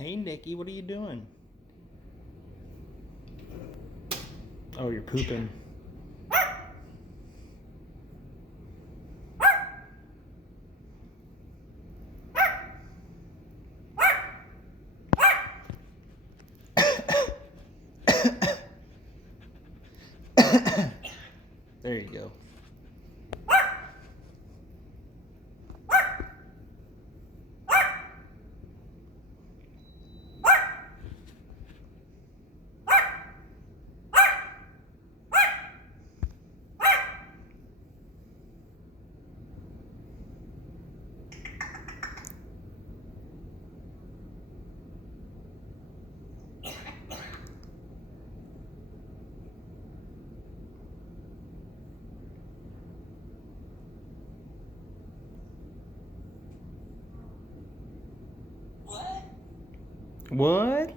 Hey, Nikki, what are you doing? Oh, you're pooping. There you go. What? What?